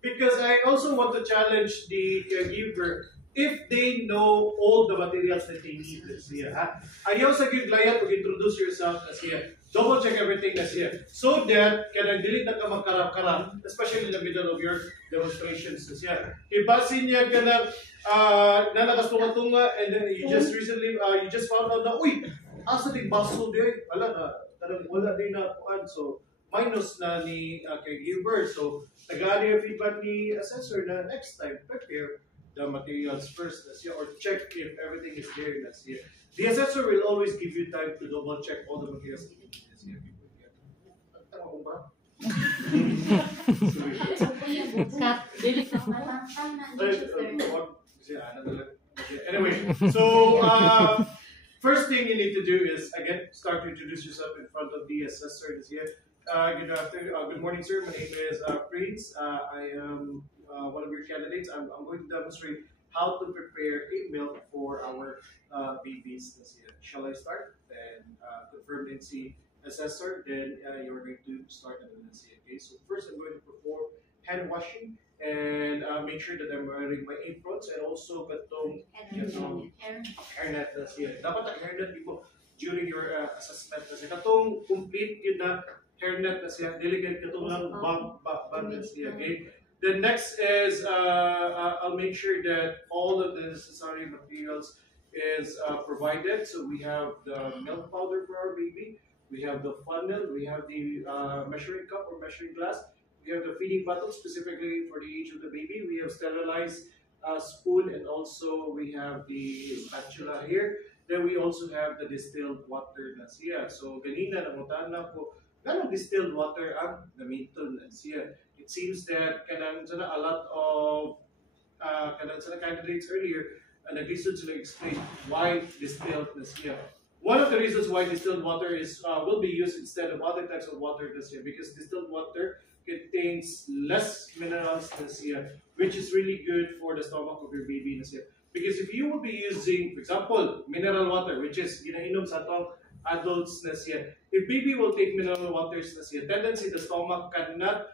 Because I also want to challenge the caregiver if they know all the materials that they need this year. Ayaw sa giglayan to introduce yourself as here. Double check everything as here. So that can I delete na ka magkarap-karap, especially in the middle of your demonstrations this year. Ibasin niya ka na nalakas tunga-tunga and then you just recently, you just found out na, uy, asa din baso din? Wala din na kuan. So, minus na ni caregiver. So, nag-aari yung feedback ni assessor na next time, prepare the materials first as or check if everything is there as year. The assessor will always give you time to double check all the materials as year. Tama ko ba? Anyway, so first thing you need to do is again start to introduce yourself in front of the assessor this year. Good morning, sir. My name is Prince. I am one of your candidates. I'm going to demonstrate how to prepare a milk for our babies this year. Shall I start? Then confirm NC assessor. Then you're going to start at NC. Okay. So first, I'm going to perform hand washing and make sure that I'm wearing my aprons and also katong hairnet this year. Dapat ang hairnet mo during your assessment kasi katong complete yun na hairnet na siya, delicate katong lang bag na siya, okay? The next is, I'll make sure that all of the necessary materials is provided. So we have the milk powder for our baby, we have the funnel, we have the measuring cup or measuring glass, we have the feeding bottle specifically for the age of the baby, we have sterilized spoon, and also we have the spatula here. Then we also have the distilled water na siya. So ganina namutan na po ganong distilled water ang gamiton na siya. It seems that kanang a lot of kanang candidates earlier naglisod sila explain why distilled na siya. One of the reasons why distilled water is will be used instead of other types of water this year because distilled water contains less minerals this year, which is really good for the stomach of your baby this year. Because if you will be using, for example, mineral water, which is ginainom sa atong adults na siya, if baby will take mineral waters na siya, tendency the stomach cannot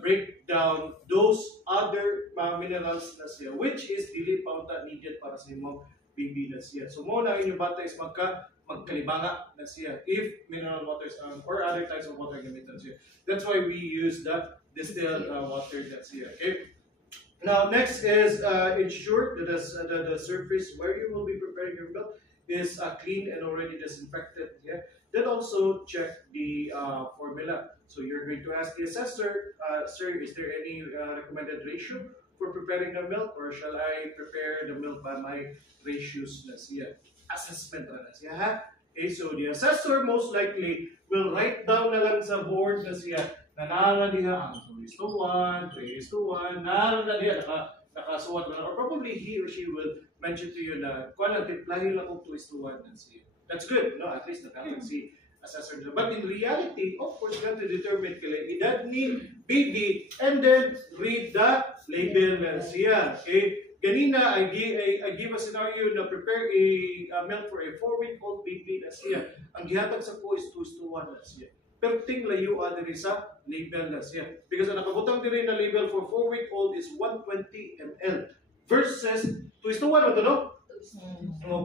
break down those other minerals na siya, which is dili pa unta needed para sa imong baby na siya. So mo na inyong bata is magkalibanga na siya if mineral waters or other types of water gamitan siya. That's why we use the distilled water na siya. Okay. Now next is ensure that the surface where you will be preparing your milk is clean and already disinfected. Yeah. Then also check the formula. So you're going to ask the assessor, sir, is there any recommended ratio for preparing the milk, or shall I prepare the milk by my ratios na siya? Assessment na siya, ha? Okay, so the assessor most likely will write down na lang sa board na siya na nara diha ang 2:1, 3:1, nara na diha nakasuwat na, or probably he or she will mention to you na kung lang timplahin lang kung 2:1 na siya. That's good, no? At least nakakang si assessor. But in reality, of course, you have to determine kailan edad ni baby and then read the label na siya. Okay? Ganina, I give a scenario na prepare a milk for a 4-week-old baby na siya. Ang gihatag sa ko is 2:1 na siya. Perting layo diri sa label na siya. Because ang nakabutang diri na label for 4-week-old is 120 ml versus 2:1 ito, no?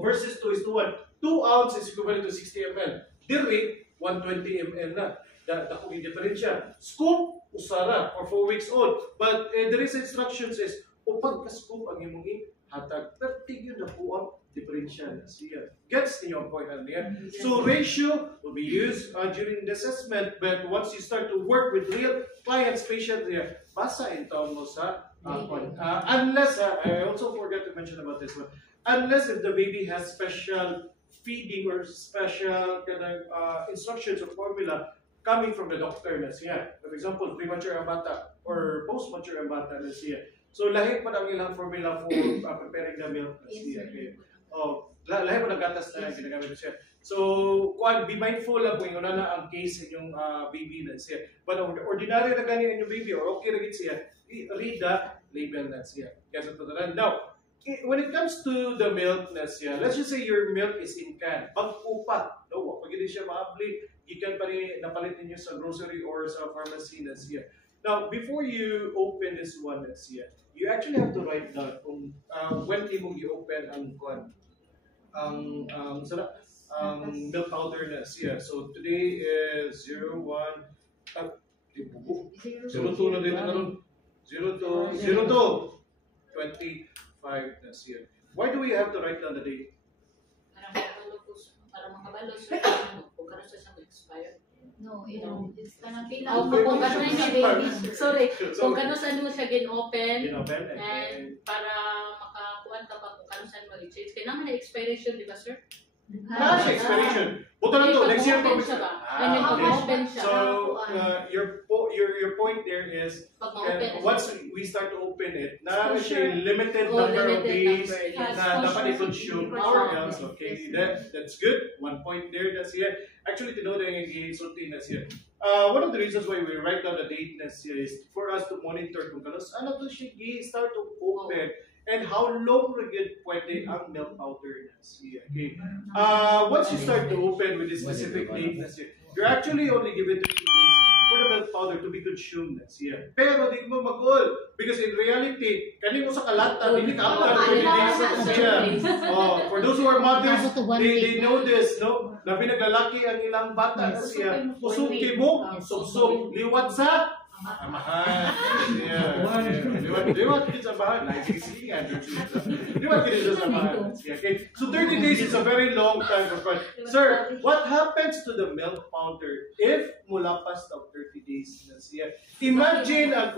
Versus 2:1. 2 ounces is equivalent to 60 ml. Diri, 120 ml na. Dako yung diferensya. Scoop, usara, for 4 weeks old. But there is instructions is, upag ka-scoop ang imong hatag, pertig yun na po ang diferensya na siya. Gets niyo ang point niya? So ratio will be used during the assessment, but once you start to work with real clients, patients, basa in town mo sa point. Unless, I also forgot to mention about this one, unless if the baby has special feeding or special instructions or formula coming from the doctor na siya. For example, premature ang bata or post-mature ang bata na siya. So, lahi pa ang ilang formula for preparing the milk na siya. Okay. Lahi pa ng gatas na ginagamit na siya. So, be mindful lang kung na ang case inyong baby na siya. But ordinary na gani inyong baby or okay na siya, read the label na siya. Kaya sa totoo. Now, when it comes to the milk na siya, let's just say your milk is in can. Pag-upat, no? Pag hindi siya ma-apply, ikan pa rin napalit ninyo sa grocery or sa pharmacy na siya. Now, before you open this one siya, you actually have to write down kung when imong i-open ang milk powder na siya. So today is 01 02 na dito karon 02 25 na siya. Why do we have to write down the date? Para makabalo sa kung karon sa expire. No, it's kanang Kung karon na baby. Sorry. So, Kung karon sa siya gin-open gin-open and para makakuan ka pa kung karon sa mag-change. Kailangan na expiration, di ba, sir? siya expiration. Buto na to, next year Pag-open siya ba? I mean, pag-open siya. So, your point there is, Pag ma-open once we start to open it, na siya limited number of days na dapat i-consume or else. Okay, that's good. One point there na siya. Actually, tinood yung i-sulti na siya. One of the reasons why we write down the date na siya is for us to monitor kung ano to siya start to open and how long again pwede ang milk powder na siya. Okay. Once you start to open with this specific date na siya, you're actually only given 30 days for the milk powder to be consumed na siya. Pero di mo mag-all because in reality, kanino sa kalata, hindi ka after 30 days na siya. For those who are mothers, they know this, no? Na pinaglalaki ang ilang bata na siya. Kusog kibok, subsog, liwat sa amahan. Liwat din sa bahan. Liwat din sa bahan. Okay. So 30 days is a very long time. Sir, what happens to the milk powder if mulapas ng 30 days na siya? Imagine ang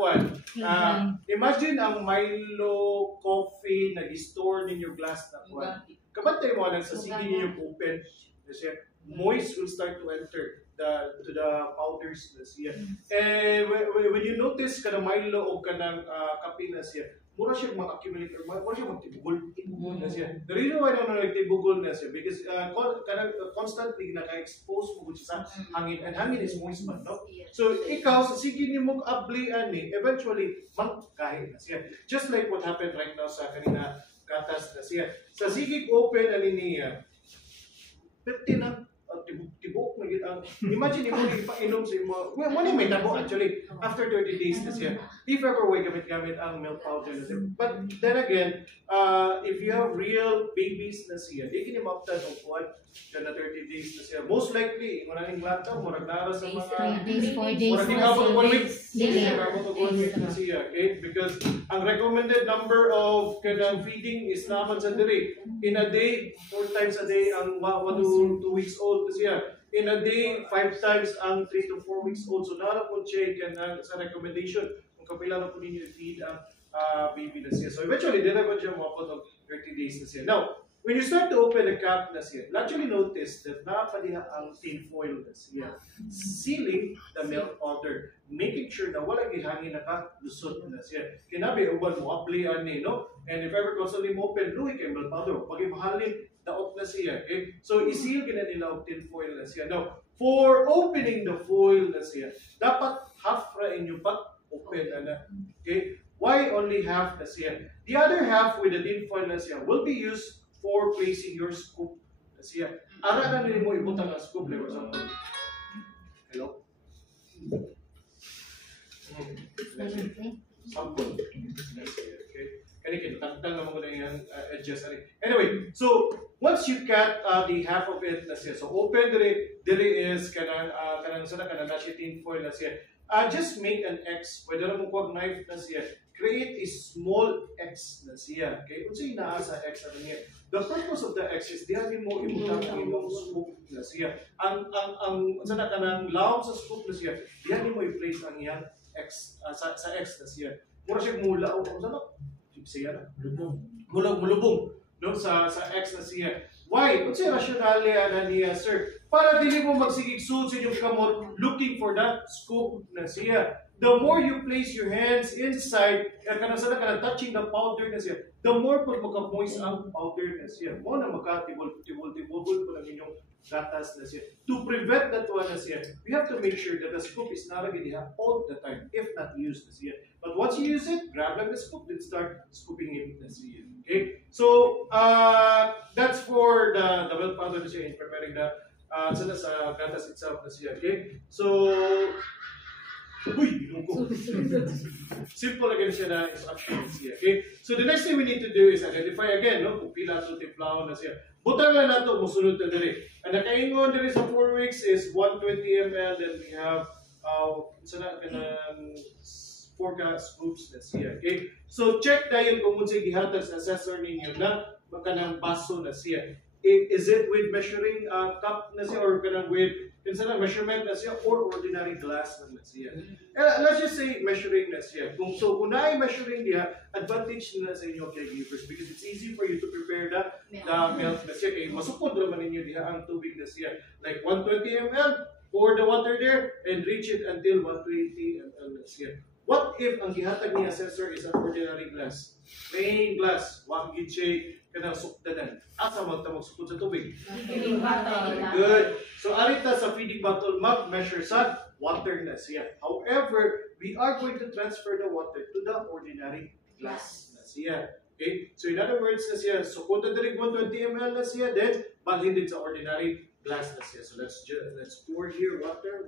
imagine ang Milo coffee na i-store ninyo glass na kwan. Kabantay mo lang sa sige ninyo open na siya. Moist will start to enter to the powders na siya. And when you notice ka na Milo o ka ng kape na siya, mura siya mag-accumulate or mura siya magtibugol na siya. The reason why na nagtibugol na siya because constantly naka-expose mo siya sa hangin and hangin is moist man, no? So ikaw sa sige ni mo ablian ni eventually magkahi na siya. Just like what happened right now sa kanina gatas na siya. Sa sige open ani niya 50 na tibok na gid ang imagine mo ni painom sa imo mo ni may tabo actually after 30 days na siya if ever way gamit ang milk powder na siya. But then again if you have real babies na siya di kini maabtan og kuan na 30 days na siya most likely ingon ning lata murag nara sa mga 3 days, 4 days, murag tingabot 1 week days. siya okay because ang recommended number of kanang feeding is naman sa diri in a day 4 times a day ang 1 to 2 weeks old siya. In a day, 5 times ang 3 to 4 weeks old. So, nara po check sa recommendation kung kapila na po ninyo i-feed ang baby na siya. So, eventually, di na po siya mapot of 30 days na siya. Now, when you start to open the cap na siya, actually notice that nakapadiha ang tin foil na siya. Sealing the milk powder. Making sure na walang ihangin nakalusot na siya. Kinabi, uban mo, aplian ni, no? And if ever constantly mo open, luwi kay milk powder. Pag imahalin, daot na siya. Okay? So, isil gina nila og tin foil na siya. Now, for opening the foil na siya, dapat half ra inyo pag-open na. Okay? Why only half na siya? The other half with the tin foil na siya will be used for placing your scoop na siya. Ara na nila mo ibutang ang scoop. Like, for example, hello? Sample. Okay? Kani tagtang naman ko na yung edges. Anyway, so once you cut the half of it na siya, so open diri is kanang na siya tin foil na siya. Just make an X. Pwede na mong kuwag knife na siya. Create a small X na siya. Okay? Kung sa'yo naa sa X na niya. The purpose of the X is diyan mo imutang ang imong scoop na siya. Ang sana kanang lawom sa scoop na siya, diyan mo i-place ang iyang X sa X na siya. Mura siya mula o kung sana siya na mulubong no sa X na siya. Why? Kung siya rasyonale na niya, sir, para dili mo magsigig sud sa inyong kamot looking for that scoop na siya. The more you place your hands inside, kanang sana kanang touching the powder na siya, the more po maka-moist ang powder na siya. Mo na makatibol-tibol po ng inyong gatas na siya. To prevent that one na siya, we have to make sure that the scoop is nalagay diha all the time, if not used na siya. But once you use it, grab lang the scoop, then start scooping it na siya. Okay? So, that's for the milk powder na siya in preparing the sa gatas itself na siya. Okay? So, Uy, ilong ko. Simple again siya na instructions siya. Okay? So the next thing we need to do is identify again, no? Kung pila ito timplahon na siya. Butang na nato, musunod na dali. Ang nakaingon dali sa 4 weeks is 120 ml. Then we have, four scoops na siya. Okay? So check dahil kung muna gihatag sa assessor ninyo na kanang baso na siya. Is it with measuring cup na siya or kanang with measurement na siya or ordinary glass na siya? Let's just say measuring na siya. Kung na measuring diha, advantage na sa inyo caregivers because it's easy for you to prepare the milk na siya. Kaya masukod naman ninyo diha ang tubig na siya. Like 120 ml, pour the water there and reach it until 120 ml na siya. What if ang gihatag ni assessor is an ordinary glass? Plain glass, wag gid siya kanang sukdanan. Asa magtamog sukod sa tubig? Good. So arita sa feeding bottle mag-measure sa water na siya. However, we are going to transfer the water to the ordinary glass na siya. Okay? So in other words na siya, sukod na diri 120 ml na siya, then balhin din sa ordinary glass na siya. So let's pour here water.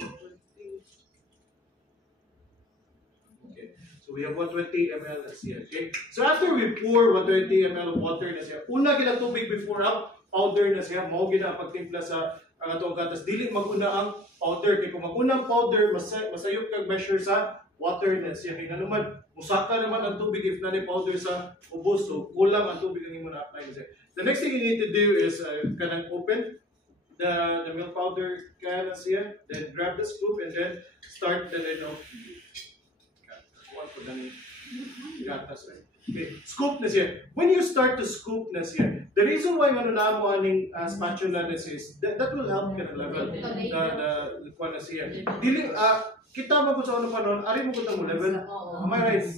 So we have 120 ml na siya. Okay? So after we pour 120 ml of water na siya, una gina tubig before up, powder na siya, mao gina pagtimpla sa atong gatas. Dili maguna ang powder kay kung maguna ang powder, masayop kag measure sa water na siya. Kaya naman, musaka naman ang tubig if na powder sa ubos. So kulang ang tubig ang imo na-apply na siya. The next thing you need to do is kanang open the milk powder can na siya, then grab the scoop and then start the okay. Scoop na siya. When you start to scoop na siya, the reason why ano na mo aning spatula na siya is that will help ka na level the kwan na siya. Dili kita mo ko sa ano panon, ari mo ko ta mo level. Am I right?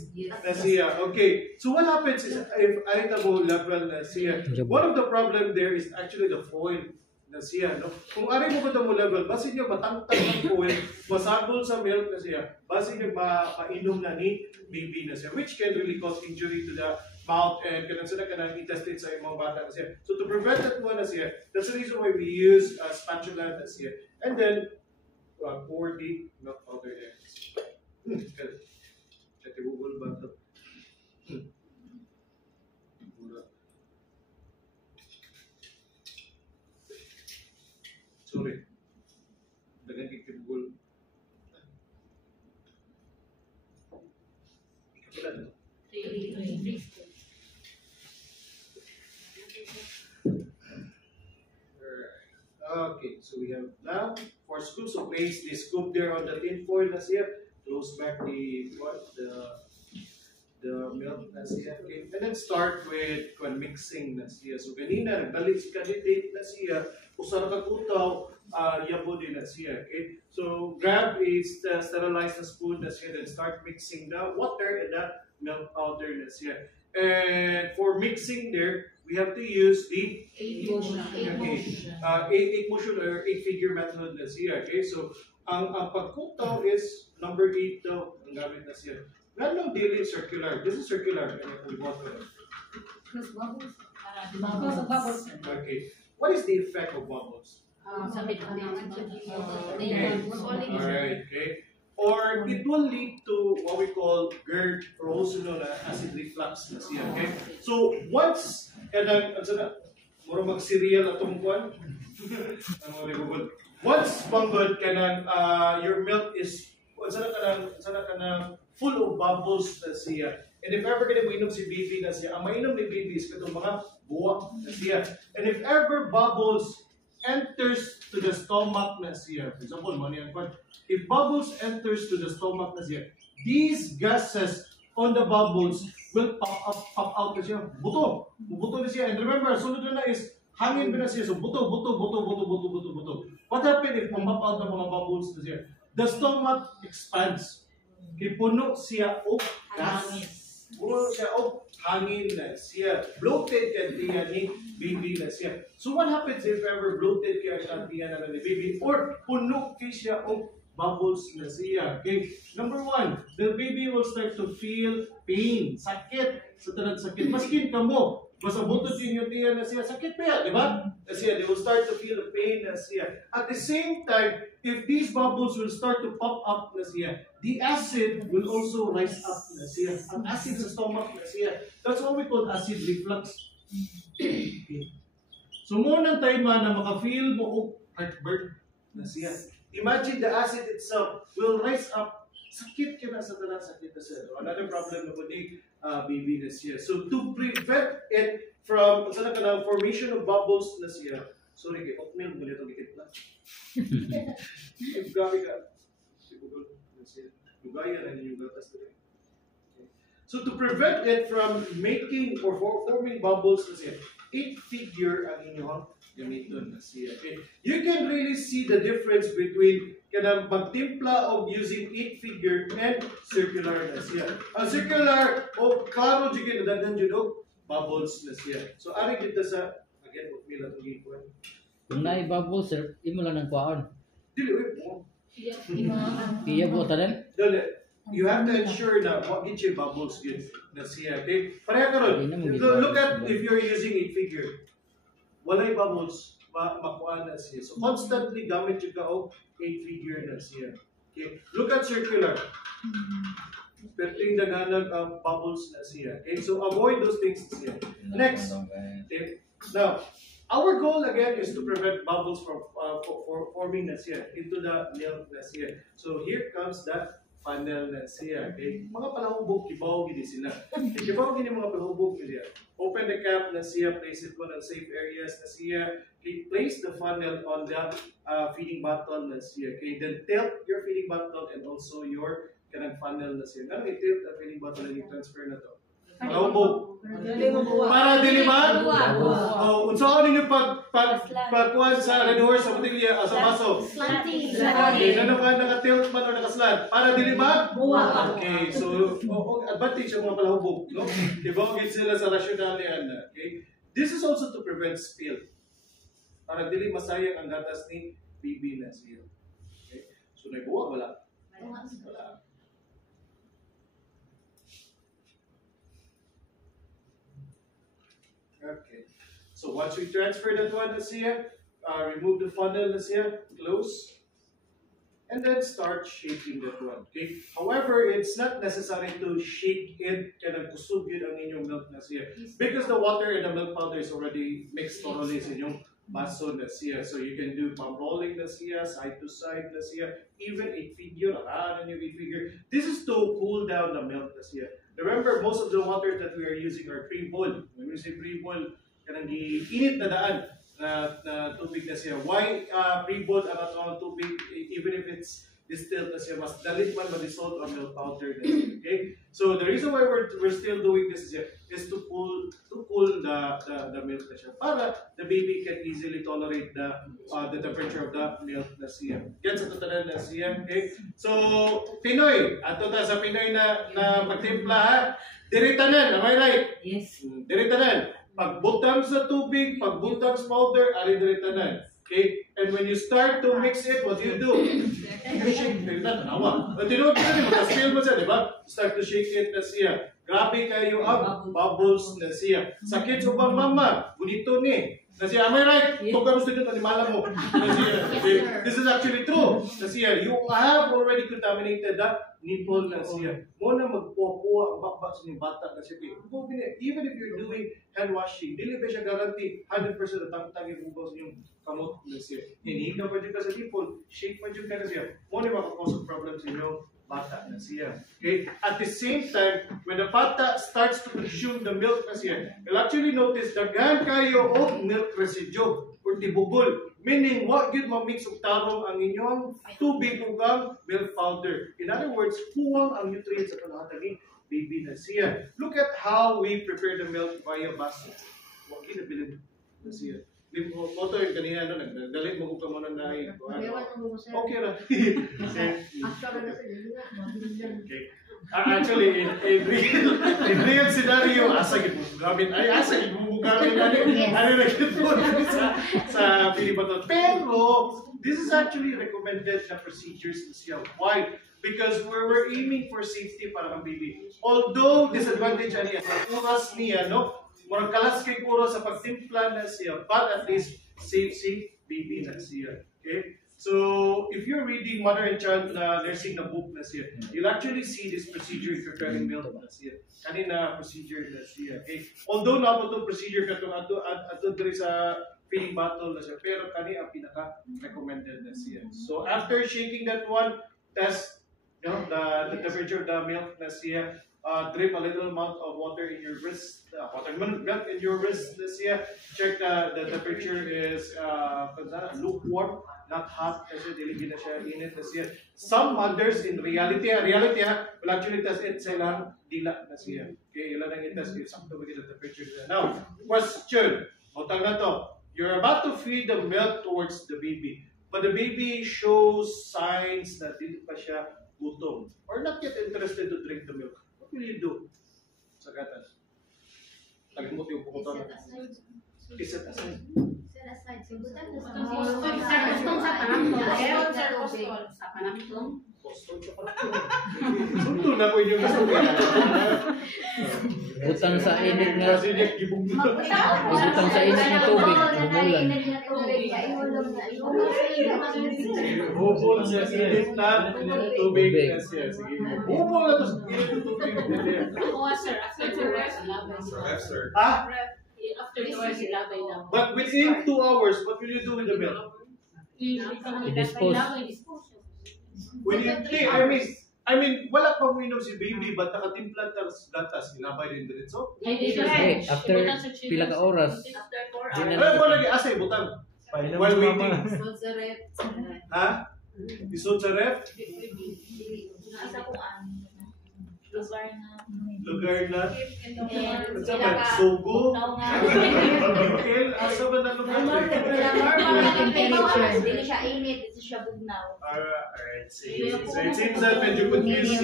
Na siya. Okay. So what happens is if ari ta mo level na siya, one of the problem there is actually the foil na siya, no? Kung ari mo ko mo level, basin nyo matangtang ng foil, masagol sa milk na siya, basin nyo mainom na ni baby na siya, which can really cause injury to the mouth and kanang sila kanang intestine sa imong bata na siya. So to prevent that one na siya, that's the reason why we use spatula na siya. And then, pour the milk powder there. Katibugol ba ito? Sorry. Dagan kikibugol. Ikapilan. Okay, so we have now 4 scoops. So place the scoop there on the tin foil na siya. Close back the milk na siya. Okay, and then start with mixing na siya. So ganina nagdali si candidate na siya. Usara ka kutaw, yabo din na siya. Okay, so grab a sterilized spoon na siya. Then start mixing the water and the milk powder na siya. And for mixing there, we have to use the 8 motion or 8-figure method na siya. Okay, so ang pagkutaw is number 8 daw ang gamit na siya. Ganong dili circular. This is circular. Okay. What is the effect of bubbles? Alright, okay. Or it will lead to what we call GERD or also known as acid reflux na siya. Okay? So once mura mag-cereal atong kuan. Once panggod kanang your milk is full of bubbles na siya. And if ever gonna mainom si baby na siya, ang mainom ni baby is katong mga buwak na siya. And if ever bubbles enters to the stomach na siya, for example, if bubbles enters to the stomach na siya, these gases on the bubbles will pop out na siya. Buto na siya. And remember, sunod na is hangin ba na siya. So buto. What happens if pop out na mga bubbles na siya? The stomach expands. Puno siya o gas. Puno siya o hangin na siya. Bloated ka tiyan ni baby na siya. So what happens if ever bloated ka tiyan na ni baby or puno siya o bubbles na siya. Okay? Number one, the baby will start to feel pain, sakit, sa tanang sakit. Maskin ka mo, basta butod yun yung tiyan na siya, sakit pa yan, di ba? Na siya, they will start to feel the pain na siya. At the same time, if these bubbles will start to pop up na siya, the acid will also rise up na siya. Ang acid sa stomach na siya. That's what we call acid reflux. Okay. So, muna tayo na maka-feel mo o heartburn na siya. Imagine the acid itself will rise up. Sakit ka na sa talang sakit na siya. So, another problem na po ni baby na siya. So, to prevent it from formation of bubbles na siya. Sorry, kay oatmeal mo nito gigit na. Gagawin ka. Lugaya na yung gatas na rin. So, to prevent it from making or forming bubbles na siya, 8-figure ang inyong gamiton na siya. Okay? You can really see the difference between kanang pagtimpla of using 8-figure and circular na siya. Ang circular, klaro dyan na dagan dyan bubbles na siya. So, ari kita sa, again, oatmeal at ugikuan. Kung na-bubble, sir, imo lang ng kuhaan. Dili, wait mo. Iya po tanan? Dili. You have to ensure na what get your bubbles good na siya. Okay? Pareha ka ron. Look at if you're using 8-figure. Walay bubbles, makuha na siya. So constantly gamit yung ka o 8-figure na siya. Okay? Look at circular. Perting daganag ang bubbles na siya. Okay? So avoid those things na siya. Next. Okay? Now, our goal again is to prevent bubbles from forming na siya into the milk na siya. So here comes that funnel na siya. Okay? Mga palahubog, kibaw gini sila. Kibaw gini mga palahubog gini. Open the cap na siya, place it on safe areas na siya. Okay? Place the funnel on the feeding bottle na siya. Okay? Then tilt your feeding bottle and also your kanang funnel na siya. Ganun i-tilt ang feeding bottle and i-transfer na to. Palahubog. Para diliman? Unsa ninyo pagkuhan sa renewal sa botilya sa baso? Slanting. Okay, ano ka naka-tilt man o naka-slant? Para diliman? Okay, so advantage ang mga palahubog, no? Diba gid sila sa rasyonal niyan. Okay? This is also to prevent spill. Para dili masayang ang gatas ni baby na siya. Okay? So naibuwa wala. Wala. Okay. So once we transfer that one, let's see here, remove the funnel, let's see here, close, and then start shaking that one. Okay. However, it's not necessary to shake it and kusog yun ang inyong milk na siya because the water and the milk powder is already mixed thoroughly sa inyong baso na siya. So you can do palm rolling na siya, side to side na siya, even 8-figure, nakaanan yung 8-figure. This is to cool down the milk na siya. Remember, most of the water that we are using are pre-boil. When we say pre-boil, kanang init na daan na tubig na siya. Why pre-boil ang atong tubig, even if it's distilled na siya, mas dalit man ma-dissolve ang milk powder na siya. Okay? So the reason why we're still doing this is to cool the milk na siya para the baby can easily tolerate the temperature of the milk na siya. Yan sa tatanan na siya. Okay? So Pinoy, ato ta sa Pinoy na magtimpla ha. Diritanan, am I right? Yes. Diritanan. Pagbutang sa tubig, pagbutang sa powder, ari diritanan. Okay? And when you start to mix it, what do you do? You shake it. Tanawa. But you know what you do? Mag-spill mo siya, di ba? Start to shake it na siya. Grabe kayo ang bubbles na siya. Sakit sa ubang mama. Bonito ni. Na siya, am I right? Kung ka gusto nyo, tanimala mo. Na siya. This is actually true. Na siya, you have already contaminated the nipple na siya. Muna magpuwa-puwa ang bakbak sa inyong bata na siya. Even if you're doing hand washing, dili ba siya guarantee 100% na tangtang yung ugaw sa inyong kamot na siya. Hinihiga pa dyan ka sa nipple, shake pa dyan ka na siya. Muna makakause of problem sa inyong bata na siya. Okay? At the same time, when the bata starts to consume the milk na siya, you'll actually notice daghan kayo o milk residue or tibugol. Meaning, what good ma-mix og tarong ang inyong tubig ug ang milk powder. In other words, kuwang ang nutrients sa panahatan ni baby na siya. Look at how we prepare the milk via basket. Huwag kinabilib na siya. Moto yung kanina, nagdalit mo ka muna na okay na. Okay. Actually, in real scenario, asa mo gamit. Ay, asa mo gamit. Ano na sa pilibaton. Pero, This is actually recommended na procedures na siya. Why? Because we're aiming for safety para ang baby. Although disadvantage niya, oras niya, no? Murag kalas kay kuro sa pagtimpla na siya, but at least safe baby na siya. Okay? So, if you're reading Mother and Child na nursing na book na siya, you'll actually see this procedure if you're carrying milk na siya. Kanina procedure na siya. Okay? Although na po itong procedure katong ato diri sa feeding bottle na siya, pero kani ang pinaka-recommended na siya. So, after shaking that one, test the temperature of the milk na siya, drip a little amount of water in your wrist, milk in your wrist na siya, check the temperature is lukewarm, not hot, kasi diligid na siya, init na siya. Some mothers in reality will actually test it sa ilang dila na siya. Okay, ilan ang i-test it, sakto ba the temperature na. Now, question, butang na to. You're about to feed the milk towards the baby, but the baby shows signs na dili pa siya gutom or not yet interested to drink the milk. What will you do sa gatas? Tagmot yung pukutan. Iset aside. Set aside. So, butan Kung sa sa panamtong. Sundol na ko inyong kasugay. Butang sa init nga. Butang sa init nga tubig. Bubol sa init na tubig na siya. Sige. Bubol na to sa init na tubig. Oo, sir. After 2 hours, ilabay. Ah? After 2 hours, ilabay na. But within 2 hours, what will you do with the milk? I-dispose. When you think, I mean, wala pa mo inom si baby, but nakatimpla tas gatas, ilabay din diretso. Okay, after pila ka oras. After 4 Di na- hours. Ano mo lagi asay butang? While waiting. Ha? Isod sa ref? Nasa kuan. Lugar na. Lugar na? And Sa ba? Sugo? Tao nga. Bigil? Asa ba na lugar? Temperature. Dili siya init, dili siya bugnaw. Alright, sige. So it seems that medyo confused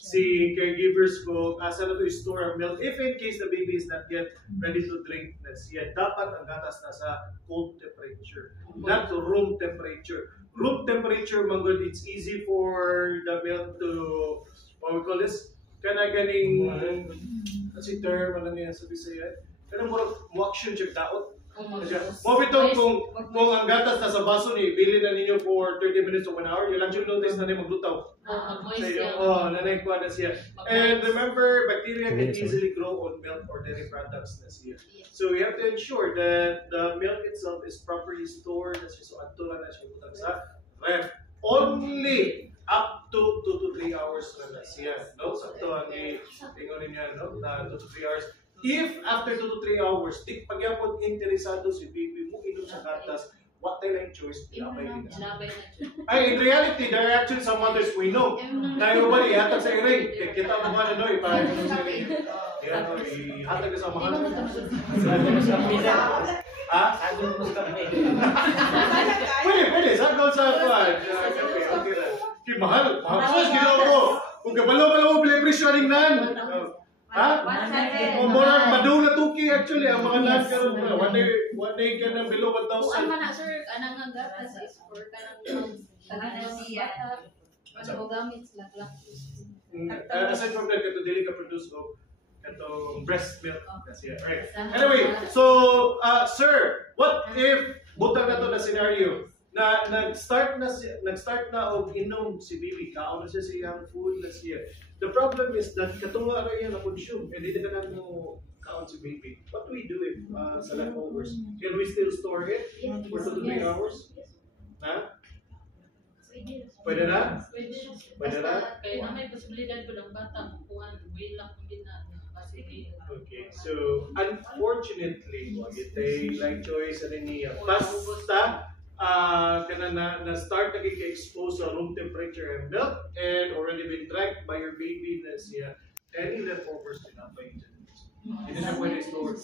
si caregivers ko asa na to store ang milk. If in case the baby is not yet ready to drink na siya, dapat ang gatas nasa cold temperature, not to room temperature. Room temperature, manggod, it's easy for the milk to, what we call this? Kana ganing, kasi term, ano niya sabi sa'yo? Kana mo action check daot. Mo bitong kung ang gatas nasa baso ni, bili na ninyo for 30 minutes to 1 hour, you'll actually notice na niya maglutaw. Nanay kuha na siya. And remember, bacteria can easily grow on milk or dairy products na siya. So we have to ensure that the milk itself is properly stored na siya. So adto na siya butang sa ref. Only up to 2 to 3 hours na siya. No? So ito ang tingonin niya, no? Na 2 to 3 hours. If after 2 to 3 hours, di pagyapon interesado si baby mo inom sa gatas, what tayo na choice? Ilabay din na. Ilabay na siya. Ay, in reality, there are actually some mothers we know. Na yung ba, ihatag sa iring. Kita mo ba na, no? Iparang mo sa iring. Yan, no? Ihatag sa mahal. Ha? Pwede. Saan ka sa kuwan? Okay na. Kaya mahal. Mahal. Ginawa ko. Kung kabalo mo, pilipresyoning nan. Ha? Murag madung na tuki actually ang mga nan karon na one day ka na below 1,000. Kuan man na sir, kanang ang gatas is for kanang siya. Ano gamit sila lactose. Aside from that, kato dili ka produce of katong breast milk kasi right. Anyway, so sir, what if butang na to na scenario na nag-start na og inom si baby, kaon na siya sa iyang food na siya. The problem is that katunga ra yan na consume and hindi ka na mo kaon si baby. What do we do if sa leftovers? Can we still store it for 2 to 3 hours? Ha? Pwede na? Pwede na? Kaya na may posibilidad ko ng bata kung will lang kung na kasi Okay, so unfortunately, they like choice and niya. Basta kana na start na expose sa room temperature and milk and already been drank by your baby na siya. Any leftovers tinapay dyan. Hindi na pwede store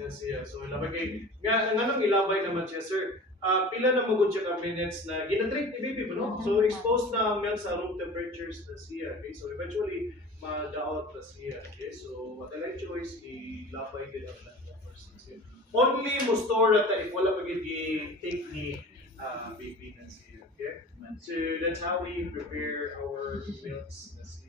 na siya. So ilabay nga nang ilabay naman siya, sir. Pila na magod siya ka minutes na ginadrink ni baby pa, no? So exposed na milk sa room temperatures na siya. Okay, so eventually ma-daot na siya. Okay, so what I like choice ilabay din ang leftovers na siya. Only mo store na if wala pag i-take ni baby na siya. Okay? So that's how we prepare our milks na siya.